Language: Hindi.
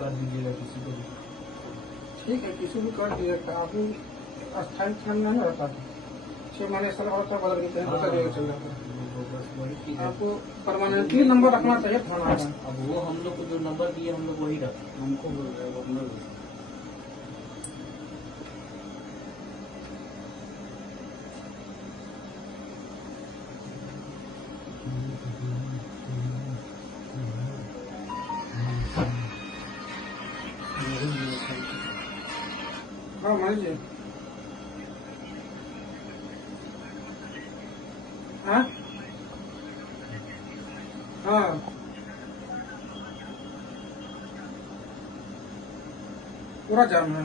कर दीजिएगा किसी को भी। ठीक है, किसी भी कर दिएगा। अभी अस्थायी क्षण नहीं रहता, 6 महीने साल होता है, बदल के कहीं दूसरा जगह चल जाता है। बस वही चीज है। आपको परमानेंटली नंबर रखना चाहिए थाना का। अब वो हम लोग को जो नंबर दिए हम लोग वही रखें। हमको बोल रहे हैं हम लोग। हाँ मान लीजिए। हाँ हाँ पूरा जाम है।